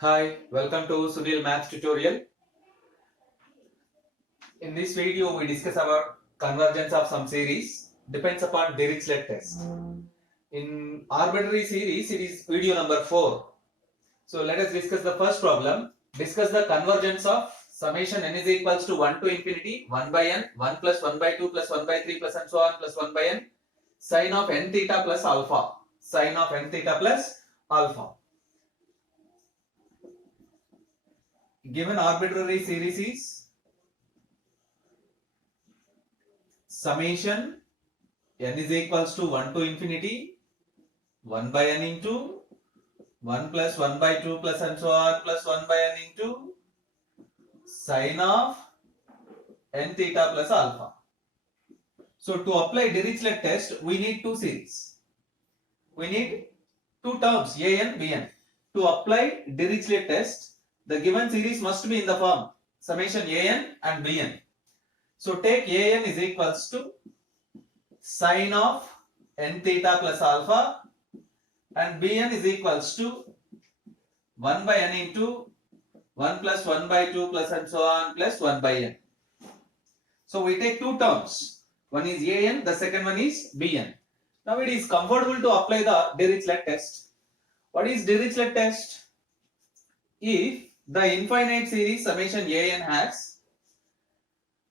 Hi, welcome to Sunil Maths tutorial. In this video, we discuss about convergence of some series depends upon Dirichlet test. In arbitrary series, it is video number 4. So let us discuss the first problem. Discuss the convergence of summation n is equals to 1 to infinity 1 by n 1 plus 1 by 2 plus 1 by 3 plus and so on plus 1 by n sine of n theta plus alpha. Sine of n theta plus alpha. Given arbitrary series is summation n is equals to 1 to infinity 1 by n into 1 plus 1 by 2 plus and so on plus 1 by n into sine of n theta plus alpha. So to apply Dirichlet test, we need two series. We need two terms a n b n. To apply Dirichlet test, the given series must be in the form summation a n and b n. So take a n is equals to sine of n theta plus alpha and b n is equals to 1 by n into 1 plus 1 by 2 plus and so on plus 1 by n. So we take two terms. One is a n, the second one is b n. Now it is comfortable to apply the Dirichlet test. What is Dirichlet test? If the infinite series summation a n has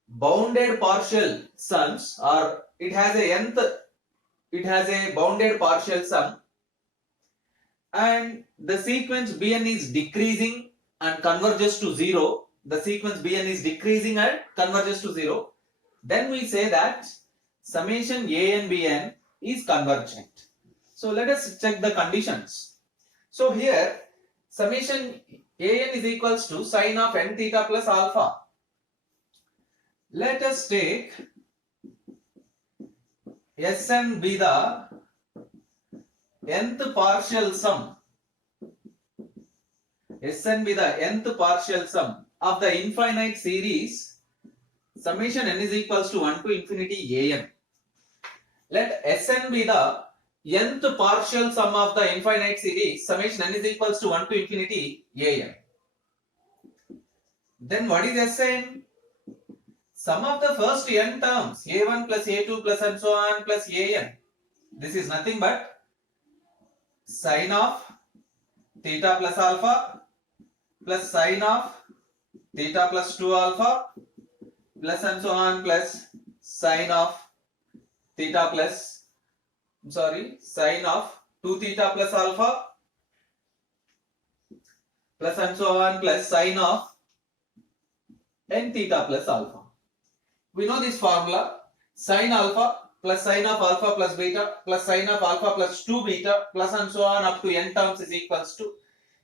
bounded partial sums, or it has a bounded partial sum, and the sequence bn is decreasing and converges to 0, the sequence bn is decreasing and converges to 0, then we say that summation a n bn is convergent. So let us check the conditions. So here summation a n is equals to sine of n theta plus alpha. Let us take Sn be the nth partial sum. Sn be the nth partial sum of the infinite series summation n is equals to 1 to infinity a n. Let Sn be the nth partial sum of the infinite series summation n is equals to 1 to infinity a n. Then what is Sn? Sum of the first n terms a1 plus a2 plus and so on plus an. This is nothing but sine of theta plus alpha plus sine of theta plus 2 alpha plus and so on plus sine of theta plus sine of 2 theta plus alpha plus and so on plus sine of n theta plus alpha. We know this formula: sine alpha plus sine of alpha plus beta plus sine of alpha plus 2 beta plus and so on up to n terms is equals to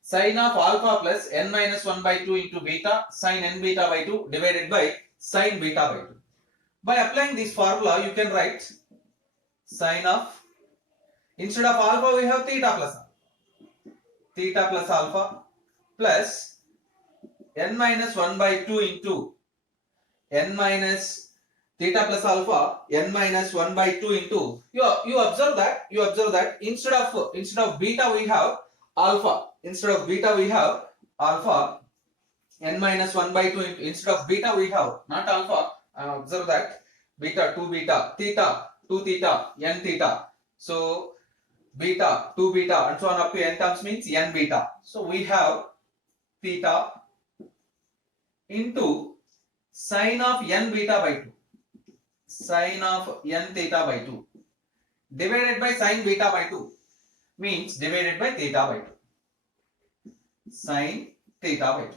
sine of alpha plus n minus 1 by 2 into beta sine n beta by 2 divided by sine beta by 2. By applying this formula, you can write sine of, instead of alpha we have theta plus alpha plus n minus 1 by 2 into n minus theta plus alpha n minus 1 by 2 into, you observe that instead of beta we have alpha, n minus 1 by 2 into, instead of beta we have not alpha, observe that beta 2 beta theta 2 theta n theta, so beta 2 beta and so on up to n terms means n beta. So we have theta into sine of n beta by 2, sine of n theta by 2 divided by sine beta by 2 means divided by theta by 2, sine theta by 2.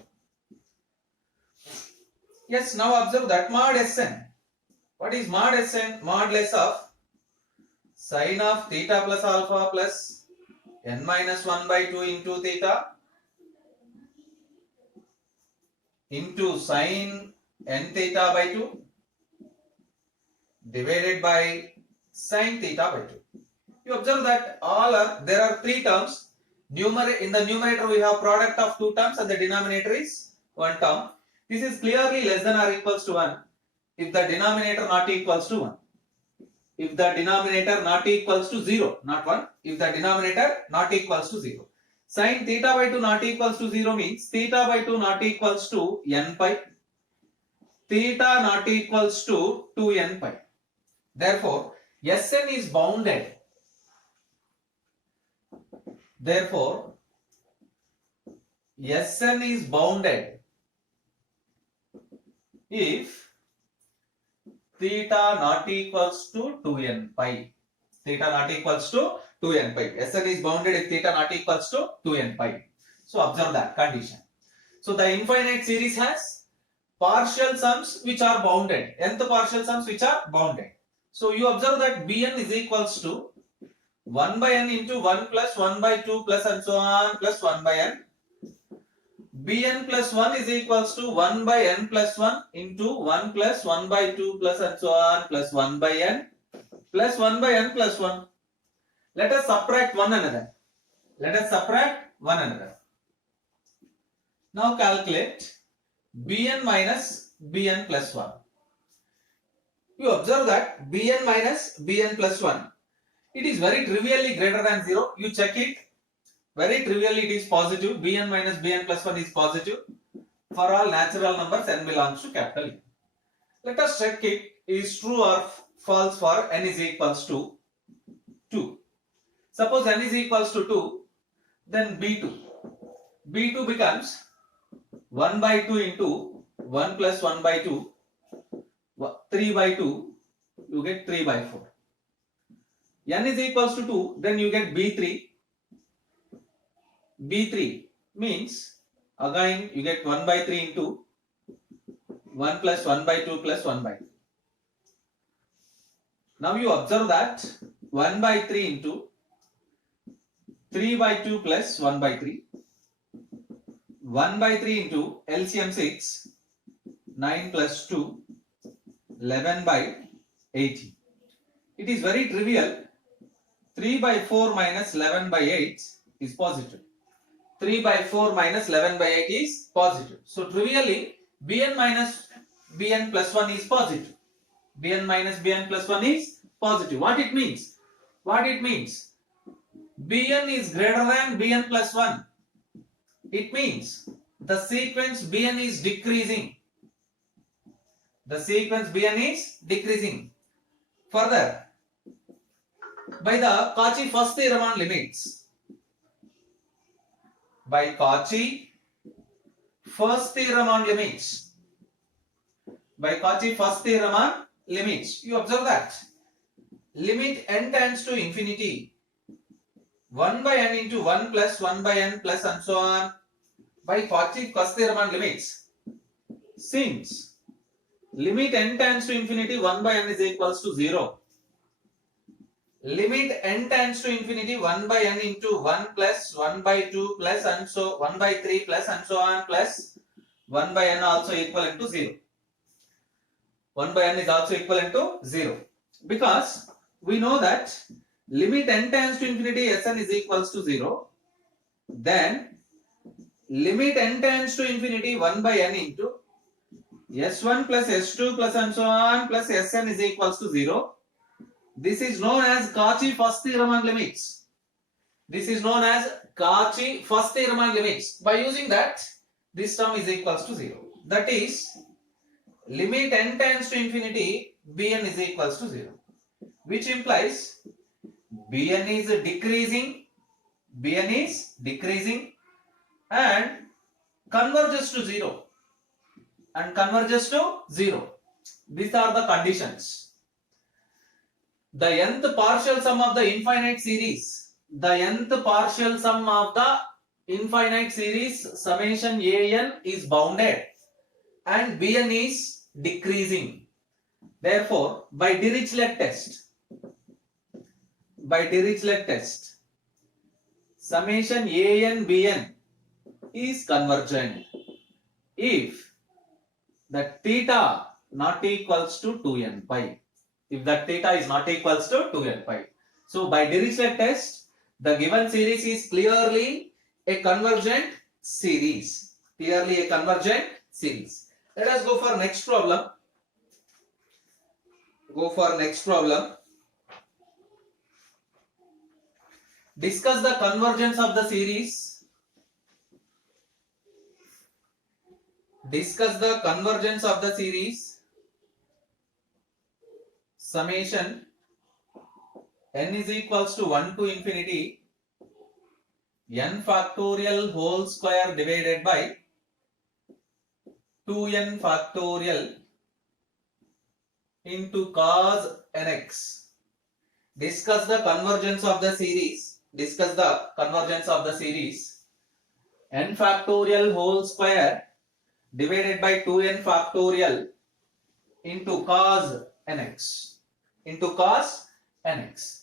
Yes, now observe that mod Sn. What is mod Sn? Modulus of sine of theta plus alpha plus n minus 1 by 2 into theta into sine n theta by 2 divided by sine theta by 2. You observe that there are three terms. In the numerator we have product of two terms and the denominator is one term. This is clearly less than or equals to 1 if the denominator not equals to 1. If the denominator not equals to 0, not 1, if the denominator not equals to 0. Sin theta by 2 not equals to 0 means theta by 2 not equals to n pi. Theta not equals to 2n pi. Therefore, Sn is bounded. Therefore, Sn is bounded if theta not equals to 2n pi. Theta not equals to 2n pi. Sn is bounded if theta not equals to 2n pi. So observe that condition. So the infinite series has partial sums which are bounded. Nth partial sums which are bounded. So you observe that Bn is equals to 1 by n into 1 plus 1 by 2 plus and so on plus 1 by n. Bn plus 1 is equals to 1 by n plus 1 into 1 plus 1 by 2 plus and so on plus 1 by n plus 1 by n plus 1. Let us subtract one another. Let us subtract one another. Now calculate Bn minus Bn plus 1. You observe that Bn minus Bn plus 1, it is very trivially greater than 0. You check it. Very trivially it is positive. Bn minus Bn plus 1 is positive. For all natural numbers n belongs to capital N. Let us check it is true or false for n is equals to 2. Suppose n is equals to 2, then B2. B2 becomes 1 by 2 into 1 plus 1 by 2, 3 by 2, you get 3 by 4. N is equals to 2, then you get B3. B3 means again you get 1 by 3 into 1 plus 1 by 2 plus 1 by 2. Now you observe that 1 by 3 into 3 by 2 plus 1 by 3. 1 by 3 into LCM 6, 9 plus 2, 11 by 18. It is very trivial. 3 by 4 minus 11 by 8 is positive. 3 by 4 minus 11 by 8 is positive. So trivially, Bn minus Bn plus 1 is positive. Bn minus Bn plus 1 is positive. What it means? What it means? Bn is greater than Bn plus 1. It means the sequence Bn is decreasing. The sequence Bn is decreasing. Further, by the Cauchy first theorem on limits, by Cauchy first theorem on limits, by Cauchy first theorem on limits, you observe that limit n tends to infinity 1 by n into 1 plus 1 by n plus and so on. By Cauchy first theorem on limits, since limit n tends to infinity 1 by n is equals to 0, limit n tends to infinity 1 by n into 1 plus 1 by 2 plus and so 1 by 3 plus and so on plus 1 by n also equivalent to 0. 1 by n is also equivalent to 0. Because we know that limit n tends to infinity Sn is equals to 0. Then limit n tends to infinity 1 by n into S1 plus S2 plus and so on plus Sn is equals to 0. This is known as Cauchy first theorem on limits. This is known as Cauchy first theorem on limits. By using that, this term is equals to 0. That is, limit n tends to infinity, Bn is equals to 0. Which implies Bn is decreasing, and converges to 0. These are the conditions. The nth partial sum of the infinite series, summation an is bounded and Bn is decreasing. Therefore, by Dirichlet test, summation an Bn is convergent if the theta not equals to 2n pi. If that theta is not equals to 2n pi. So by Dirichlet test, the given series is clearly a convergent series. Let us go for next problem. Discuss the convergence of the series Discuss the convergence of the series summation n is equals to 1 to infinity n factorial whole square divided by 2n factorial into cos nx. Discuss the convergence of the series. Discuss the convergence of the series n factorial whole square divided by 2n factorial into cos nx. Into cos nx.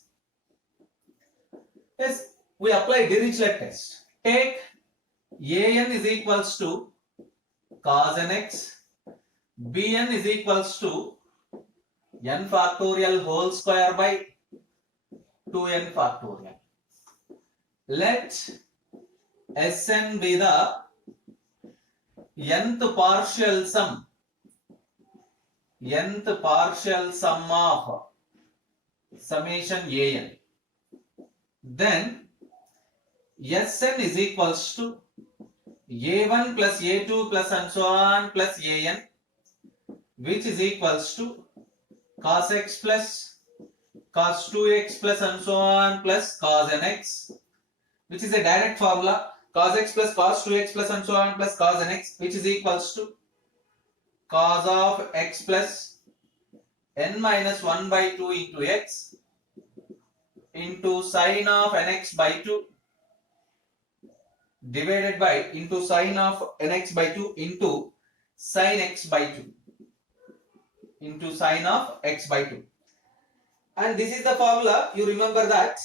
Yes, we apply Dirichlet test. Take an is equals to cos nx, bn is equals to n factorial whole square by 2n factorial. Let Sn be the nth partial sum of summation an. Then Sn is equals to a1 plus a2 plus and so on plus an, which is equals to cos x plus cos 2x plus and so on plus cos nx, which is a direct formula. Cos x plus cos 2x plus and so on plus cos nx, which is equals to cos of x plus n minus 1 by 2 into x into sin of nx by 2 divided by into sin of nx by 2 into sin x by 2 into sin of x by 2. And this is the formula. You remember that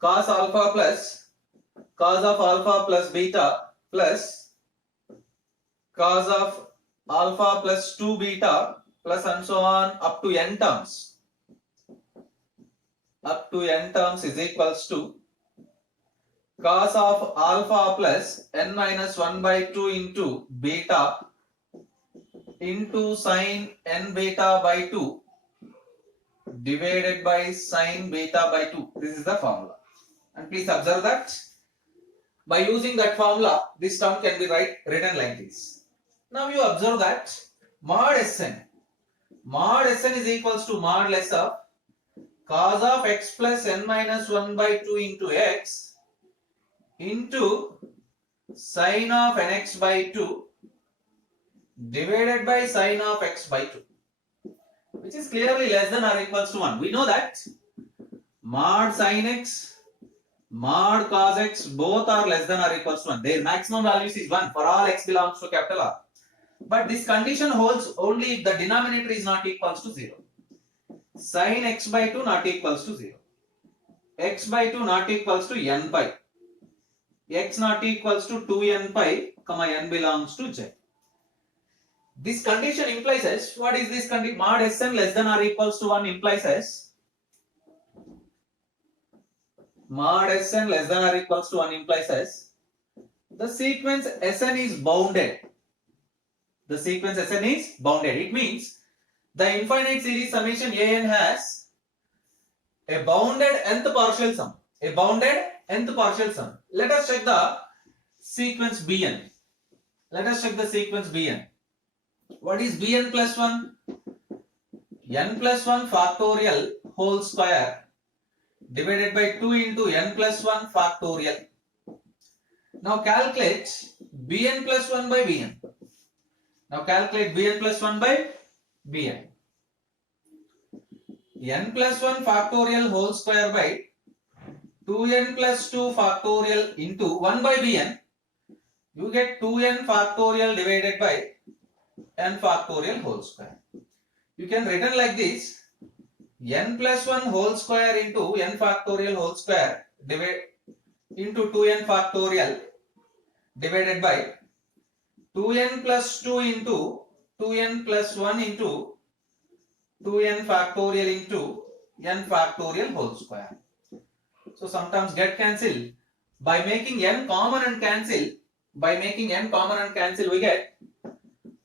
cos alpha plus cos of alpha plus beta plus cos of alpha plus 2 beta plus and so on up to n terms. Up to n terms is equals to cos of alpha plus n minus 1 by 2 into beta into sin n beta by 2 divided by sin beta by 2. This is the formula. And please observe that by using that formula, this term can be written like this. Now you observe that mod Sn is equals to mod less of cos of x plus n minus 1 by 2 into x into sin of nx by 2 divided by sin of x by 2, which is clearly less than or equals to 1. We know that mod sin x, mod cos x both are less than or equals to 1. Their maximum values is 1 for all x belongs to capital R. But this condition holds only if the denominator is not equals to 0. Sin x by 2 not equals to 0. X by 2 not equals to n pi. X not equals to 2n pi, comma n belongs to j. This condition implies as, what is this condition? Mod Sn less than or equals to 1 implies as mod Sn less than or equals to 1 implies as the sequence Sn is bounded. The sequence Sn is bounded. It means the infinite series summation an has a bounded nth partial sum. A bounded nth partial sum. Let us check the sequence Bn. Let us check the sequence Bn. What is Bn plus 1? N plus 1 factorial whole square divided by 2 into n plus 1 factorial. Now calculate Bn plus 1 by Bn. Now calculate Bn plus 1 by Bn. N plus 1 factorial whole square by 2n plus 2 factorial into 1 by Bn. You get 2n factorial divided by n factorial whole square. You can written like this: n plus 1 whole square into n factorial whole square divide into 2n factorial divided by 2n plus 2 into 2n plus 1 into 2n factorial into n factorial whole square. So sometimes get cancel. By making n common and cancel, we get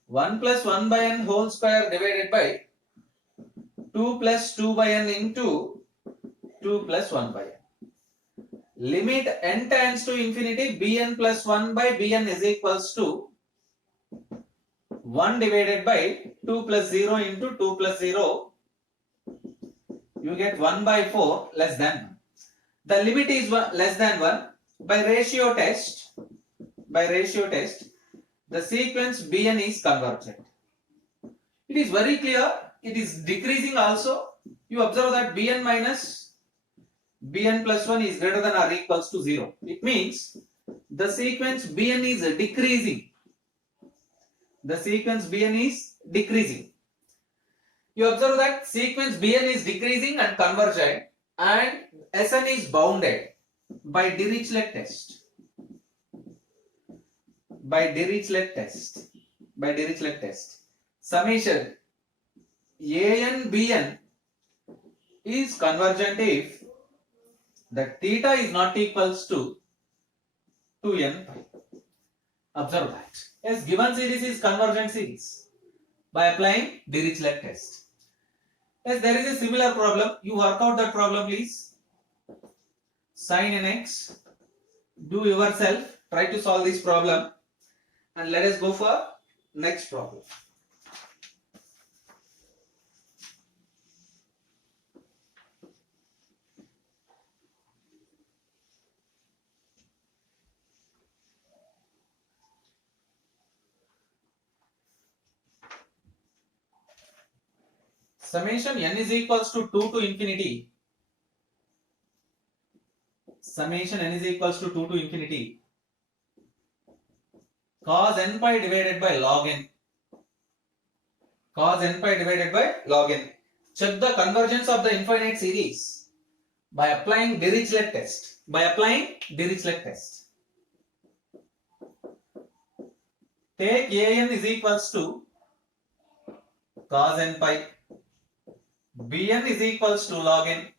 1 plus 1 by n whole square divided by 2 plus 2 by n into 2 plus 1 by n. limit n tends to infinity, bn plus 1 by bn is equals to 1 divided by 2 plus 0 into 2 plus 0. You get 1 by 4 less than 1. The limit is less than 1. By ratio test, the sequence bn is convergent. It is very clear. It is decreasing also. You observe that bn minus bn plus 1 is greater than or equals to 0. It means the sequence bn is decreasing. The sequence bn is decreasing. You observe that sequence bn is decreasing and convergent, and Sn is bounded by Dirichlet test. By Dirichlet test. Summation an bn is convergent if the theta is not equals to 2n pi. Observe that. Yes, given series is convergent series by applying Dirichlet test. Yes, there is a similar problem. You work out that problem, please. Sin nx. Do yourself. Try to solve this problem. And let us go for next problem. Summation n is equals to 2 to infinity. Summation n is equals to 2 to infinity. Cos n pi divided by log n. Cos n pi divided by log n. Check the convergence of the infinite series by applying Dirichlet test. Take an is equals to cos n pi. Bn is equals to log n.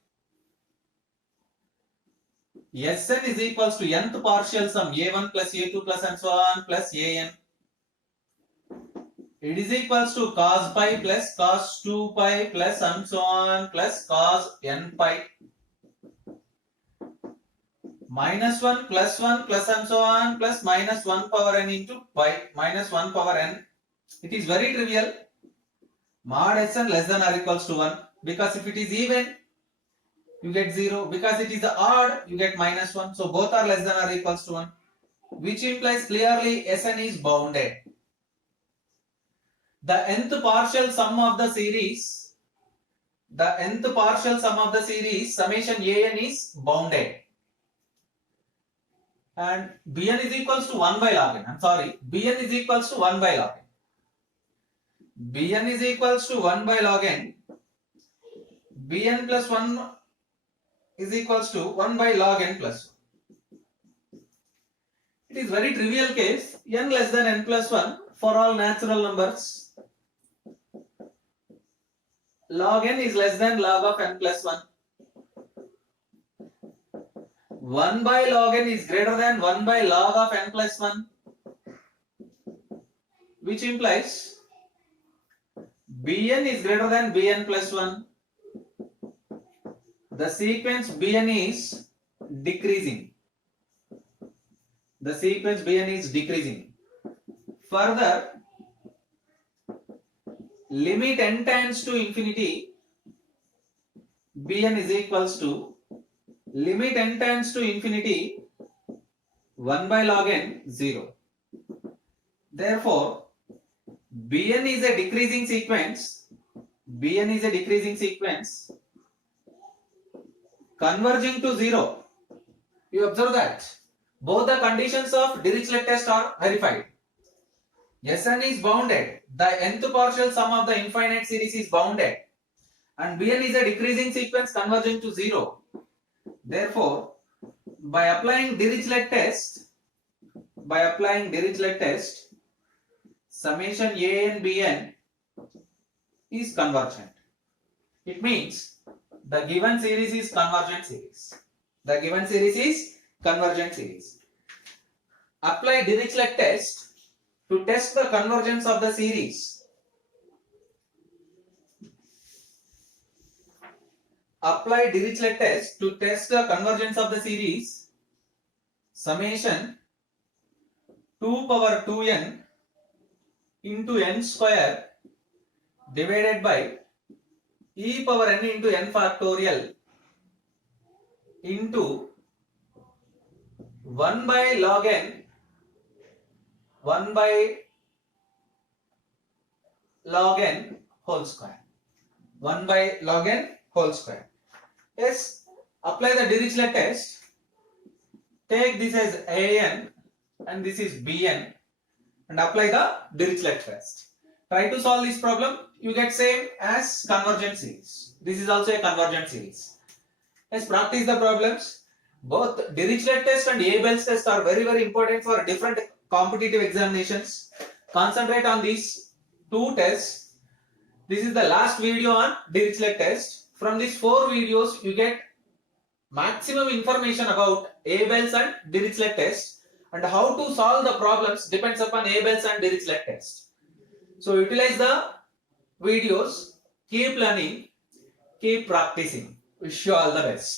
Sn is equals to nth partial sum a1 plus a2 plus and so on plus an. It is equals to cos pi plus cos 2 pi plus and so on plus cos n pi. Minus 1 plus and so on plus minus 1 power n into pi minus 1 power n. It is very trivial. Mod Sn less than or equals to 1. Because if it is even, you get 0. Because it is the odd, you get minus 1. So both are less than or equals to 1. Which implies clearly Sn is bounded. The nth partial sum of the series, summation an is bounded. And bn is equals to 1 by log n. bn is equals to 1 by log n. bn is equals to 1 by log n. bn plus 1 is equals to 1 by log n plus 1. It is very trivial case. N less than n plus 1 for all natural numbers. Log n is less than log of n plus 1. 1 by log n is greater than 1 by log of n plus 1. Which implies bn is greater than bn plus 1. The sequence bn is decreasing. Further, limit n tends to infinity, bn is equals to limit n tends to infinity 1 by log n 0. Therefore, bn is a decreasing sequence. Converging to 0. You observe that both the conditions of Dirichlet test are verified. Sn is bounded. The nth partial sum of the infinite series is bounded. And Bn is a decreasing sequence converging to 0. Therefore, by applying Dirichlet test, summation an bn is convergent. It means the given series is convergent series. Apply Dirichlet test to test the convergence of the series. Apply Dirichlet test to test the convergence of the series. summation 2 power 2n into n square divided by e power n into n factorial into 1 by log n 1 by log n whole square. 1 by log n whole square. Yes, apply the Dirichlet test. Take this as an and this is bn and apply the Dirichlet test. Try to solve this problem. You get same as convergent series. This is also a convergent series. Yes, practice the problems. Both Dirichlet test and Abel's test are very important for different competitive examinations. Concentrate on these two tests. This is the last video on Dirichlet test. From these 4 videos, you get maximum information about Abel's and Dirichlet test, and how to solve the problems depends upon Abel's and Dirichlet test. So utilize the videos, keep learning, keep practicing. Wish you all the best.